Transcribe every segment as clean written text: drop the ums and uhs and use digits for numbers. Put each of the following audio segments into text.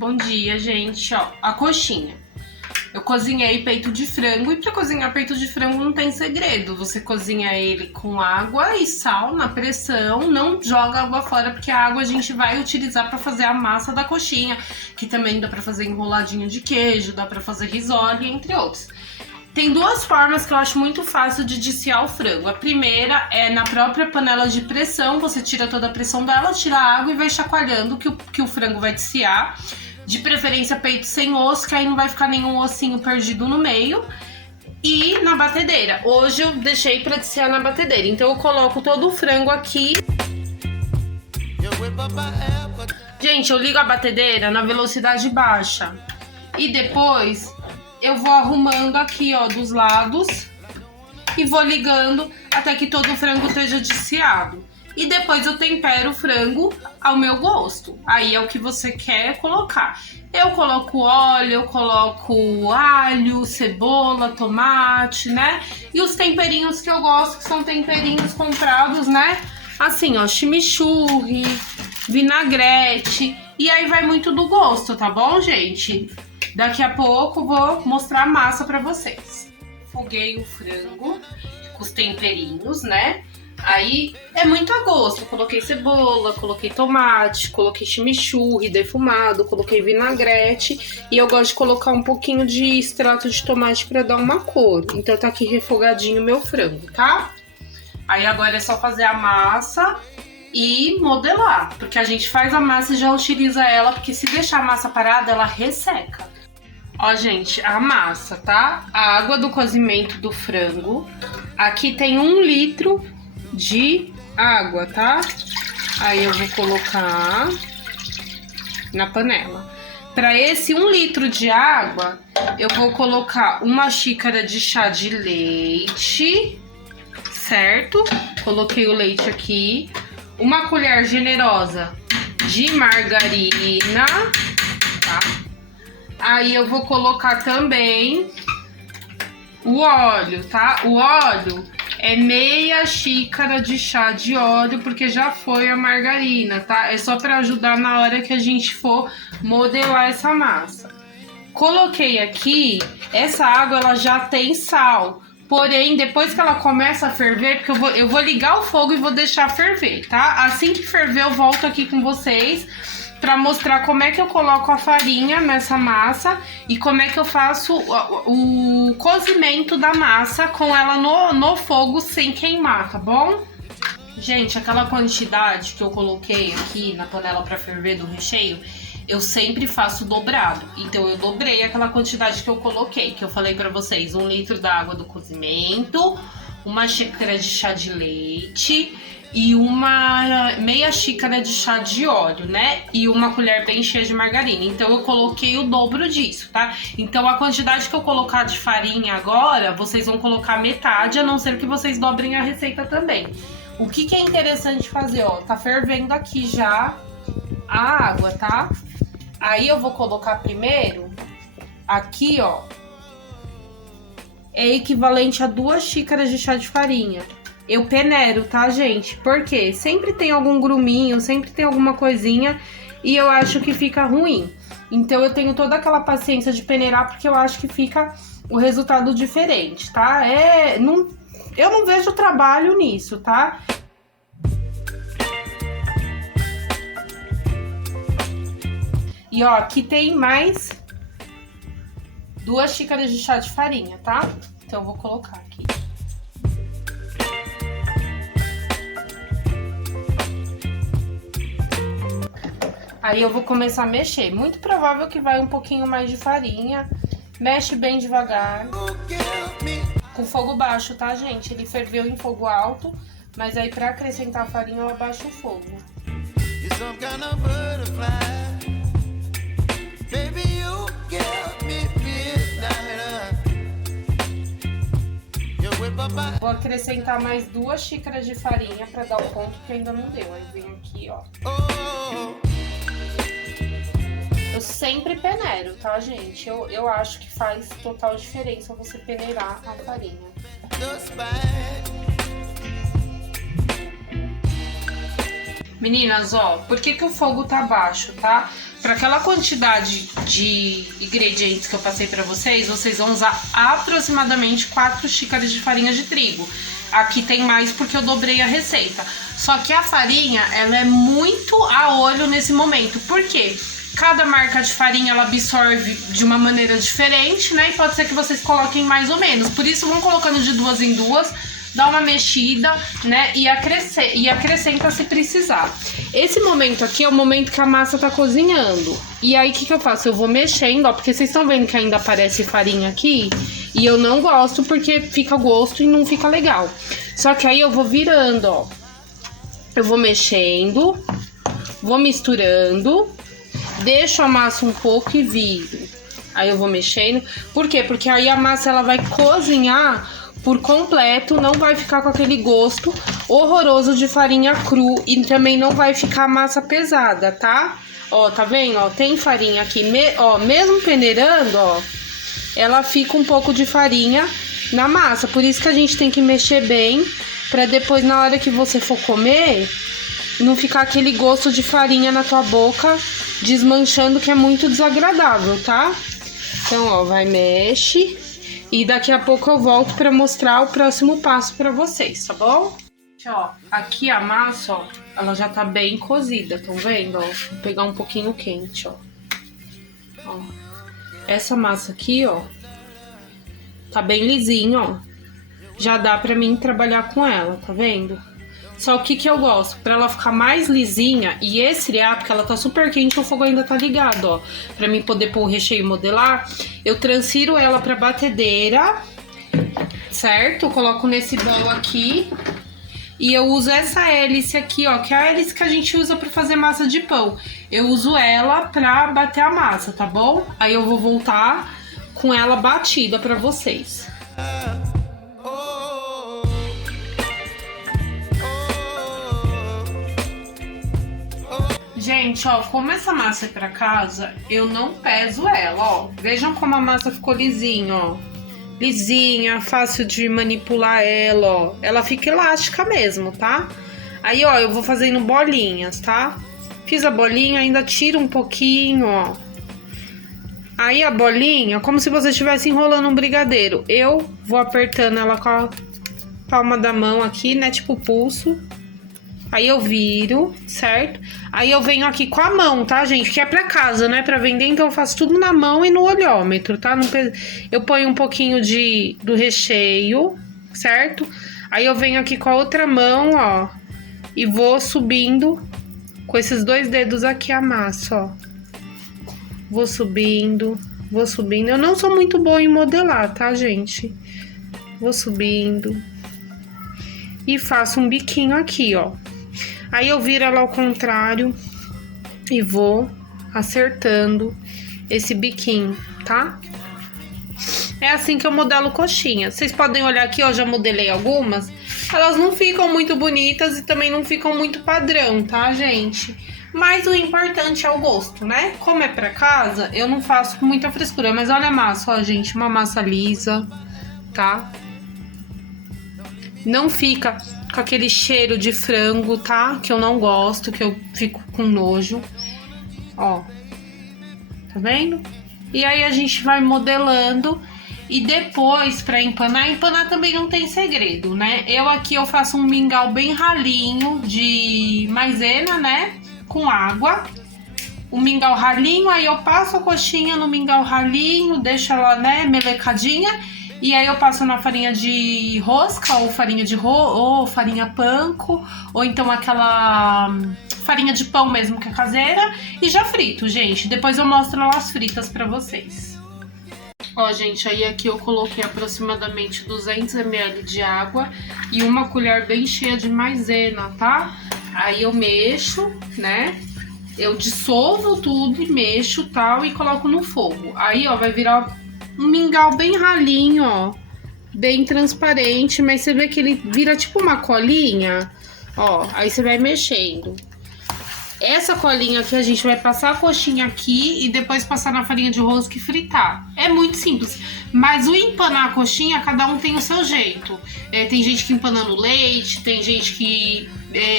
Bom dia, gente. Ó, a coxinha. Eu cozinhei peito de frango e para cozinhar peito de frango não tem segredo. Você cozinha ele com água e sal na pressão, não joga água fora porque a água a gente vai utilizar para fazer a massa da coxinha, que também dá para fazer enroladinho de queijo, dá para fazer risole, entre outros. Tem duas formas que eu acho muito fácil de desfiar o frango. A primeira é na própria panela de pressão, você tira toda a pressão dela, tira a água e vai chacoalhando que o frango vai desfiar. De preferência peito sem osso, que aí não vai ficar nenhum ossinho perdido no meio. E na batedeira. Hoje eu deixei pra desfiar na batedeira, então eu coloco todo o frango aqui. Gente, eu ligo a batedeira na velocidade baixa. E depois eu vou arrumando aqui, ó, dos lados. E vou ligando até que todo o frango esteja desfiado. E depois eu tempero o frango ao meu gosto. Aí é o que você quer colocar. Eu coloco óleo, eu coloco alho, cebola, tomate, né? E os temperinhos que eu gosto, que são temperinhos comprados, né? Assim, ó, chimichurri, vinagrete. E aí vai muito do gosto, tá bom, gente? Daqui a pouco eu vou mostrar a massa pra vocês. Foguei o frango com os temperinhos, né? Aí é muito a gosto, coloquei cebola, coloquei tomate, coloquei chimichurri defumado, coloquei vinagrete e eu gosto de colocar um pouquinho de extrato de tomate pra dar uma cor. Então tá aqui refogadinho o meu frango, tá? Aí agora é só fazer a massa e modelar, porque a gente faz a massa e já utiliza ela, porque se deixar a massa parada ela resseca. Ó, gente, a massa, tá? A água do cozimento do frango. Aqui tem 1 litro de água, tá? Aí eu vou colocar na panela. Para esse 1 litro de água, eu vou colocar 1 xícara de chá de leite, certo? Coloquei o leite aqui. 1 colher generosa de margarina, tá? Aí eu vou colocar também o óleo, tá? O óleo é meia xícara de chá de óleo, porque já foi a margarina, tá? É só para ajudar na hora que a gente for modelar essa massa. Coloquei aqui, essa água ela já tem sal, porém depois que ela começa a ferver, porque eu vou ligar o fogo e vou deixar ferver, tá? Assim que ferver eu volto aqui com vocês para mostrar como é que eu coloco a farinha nessa massa e como é que eu faço o cozimento da massa com ela no fogo sem queimar, tá bom? Gente, aquela quantidade que eu coloquei aqui na panela para ferver do recheio, eu sempre faço dobrado. Então eu dobrei aquela quantidade que eu coloquei, que eu falei para vocês, 1 litro da água do cozimento, 1 xícara de chá de leite e meia xícara de chá de óleo, né? E 1 colher bem cheia de margarina. Então eu coloquei o dobro disso, tá? Então a quantidade que eu colocar de farinha agora, vocês vão colocar metade, a não ser que vocês dobrem a receita também. O que é interessante fazer, ó, tá fervendo aqui já a água, tá? Aí eu vou colocar primeiro, aqui, ó, é equivalente a 2 xícaras de chá de farinha. Eu peneiro, tá, gente? Porque sempre tem algum gruminho, sempre tem alguma coisinha e eu acho que fica ruim. Então eu tenho toda aquela paciência de peneirar porque eu acho que fica o resultado diferente, tá? Eu não vejo trabalho nisso, tá? E ó, aqui tem mais 2 xícaras de chá de farinha, tá? Então eu vou colocar aqui. Aí eu vou começar a mexer. Muito provável que vai um pouquinho mais de farinha. Mexe bem devagar. Com fogo baixo, tá, gente? Ele ferveu em fogo alto, mas aí pra acrescentar a farinha eu abaixo o fogo. Vou acrescentar mais 2 xícaras de farinha pra dar o ponto que ainda não deu. Aí vem aqui, ó. Eu sempre peneiro, tá, gente? Eu acho que faz total diferença você peneirar a farinha. Meninas, ó, por que o fogo tá baixo, tá? Para aquela quantidade de ingredientes que eu passei para vocês vão usar aproximadamente 4 xícaras de farinha de trigo. Aqui tem mais porque eu dobrei a receita. Só que a farinha, ela é muito a olho nesse momento. Por quê? Cada marca de farinha, ela absorve de uma maneira diferente, né? E pode ser que vocês coloquem mais ou menos. Por isso, vão colocando de 2 em 2, dá uma mexida, né? E acrescenta se precisar. Esse momento aqui é o momento que a massa tá cozinhando. E aí, o que eu faço? Eu vou mexendo, ó, porque vocês estão vendo que ainda aparece farinha aqui. E eu não gosto porque fica gosto e não fica legal. Só que aí eu vou virando, ó. Eu vou mexendo, vou misturando, deixo a massa um pouco e viro. Aí eu vou mexendo. Por quê? Porque aí a massa ela vai cozinhar por completo, não vai ficar com aquele gosto horroroso de farinha cru e também não vai ficar massa pesada, tá? Ó, tá vendo? Ó, tem farinha aqui, ó, mesmo peneirando, ó, ela fica um pouco de farinha na massa. Por isso que a gente tem que mexer bem, pra depois na hora que você for comer, não ficar aquele gosto de farinha na tua boca, desmanchando, que é muito desagradável, tá? Então, ó, vai, mexe. E daqui a pouco eu volto pra mostrar o próximo passo pra vocês, tá bom? Ó, aqui a massa, ó, ela já tá bem cozida, estão vendo? Ó, vou pegar um pouquinho quente, ó. Ó. Essa massa aqui, ó, tá bem lisinha, ó. Já dá pra mim trabalhar com ela, tá vendo? Só o que eu gosto? Pra ela ficar mais lisinha e esfriar, porque ela tá super quente, o fogo ainda tá ligado, ó. Pra mim poder pôr o recheio e modelar, eu transfiro ela pra batedeira, certo? Eu coloco nesse bol aqui. E eu uso essa hélice aqui, ó, que é a hélice que a gente usa pra fazer massa de pão. Eu uso ela pra bater a massa, tá bom? Aí eu vou voltar com ela batida pra vocês. Gente, ó, como essa massa é pra casa, eu não peso ela, ó. Vejam como a massa ficou lisinha, ó. Lisinha, fácil de manipular ela, ó. Ela fica elástica mesmo, tá? Aí, ó, eu vou fazendo bolinhas, tá? Fiz a bolinha, ainda tiro um pouquinho, ó. Aí a bolinha, como se você estivesse enrolando um brigadeiro. Eu vou apertando ela com a palma da mão aqui, né? Tipo pulso. Aí eu viro, certo? Aí eu venho aqui com a mão, tá, gente? Que é pra casa, né? Pra vender, então eu faço tudo na mão e no olhômetro, tá? Eu ponho um pouquinho do recheio, certo? Aí eu venho aqui com a outra mão, ó. E vou subindo com esses 2 dedos aqui a massa, ó. Vou subindo, vou subindo. Eu não sou muito boa em modelar, tá, gente? Vou subindo. E faço um biquinho aqui, ó. Aí eu viro ela ao contrário e vou acertando esse biquinho, tá? É assim que eu modelo coxinha. Vocês podem olhar aqui, ó, já modelei algumas. Elas não ficam muito bonitas e também não ficam muito padrão, tá, gente? Mas o importante é o gosto, né? Como é pra casa, eu não faço com muita frescura. Mas olha a massa, ó, gente, uma massa lisa, tá? Não fica com aquele cheiro de frango, tá? Que eu não gosto, que eu fico com nojo. Ó. Tá vendo? E aí a gente vai modelando. E depois, pra empanar também não tem segredo, né? Eu faço um mingau bem ralinho de maisena, né? Com água. O mingau ralinho, aí eu passo a coxinha no mingau ralinho, deixo ela, né, melecadinha. E aí eu passo na farinha de rosca, ou farinha de ou farinha panko, ou então aquela farinha de pão mesmo que é caseira, e já frito, gente. Depois eu mostro elas fritas pra vocês. Ó, gente, aí aqui eu coloquei aproximadamente 200 ml de água e uma colher bem cheia de maisena, tá? Aí eu mexo, né? Eu dissolvo tudo e mexo tal e coloco no fogo. Aí, ó, vai virar um mingau bem ralinho, ó, bem transparente, mas você vê que ele vira tipo uma colinha, ó, aí você vai mexendo. Essa colinha aqui a gente vai passar a coxinha aqui e depois passar na farinha de rosca e fritar. É muito simples, mas o empanar a coxinha, cada um tem o seu jeito. Tem gente que empana no leite, tem gente que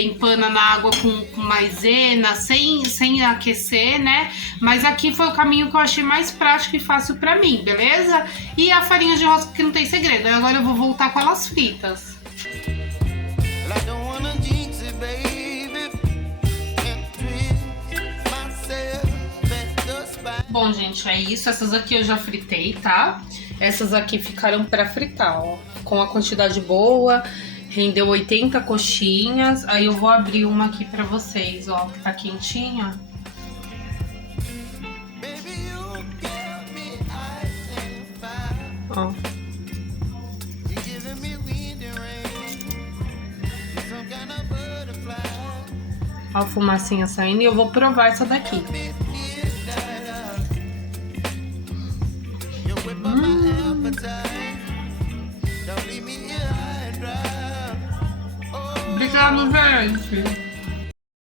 empana na água com maisena, sem aquecer, né? Mas aqui foi o caminho que eu achei mais prático e fácil pra mim, beleza? E a farinha de rosca que não tem segredo. Agora eu vou voltar com elas fritas. Bom, gente, é isso. Essas aqui eu já fritei, tá? Essas aqui ficaram pra fritar, ó. Com a quantidade boa, rendeu 80 coxinhas. Aí eu vou abrir uma aqui pra vocês, ó, que tá quentinha. Ó. Ó a fumacinha saindo e eu vou provar essa daqui. Obrigado, gente.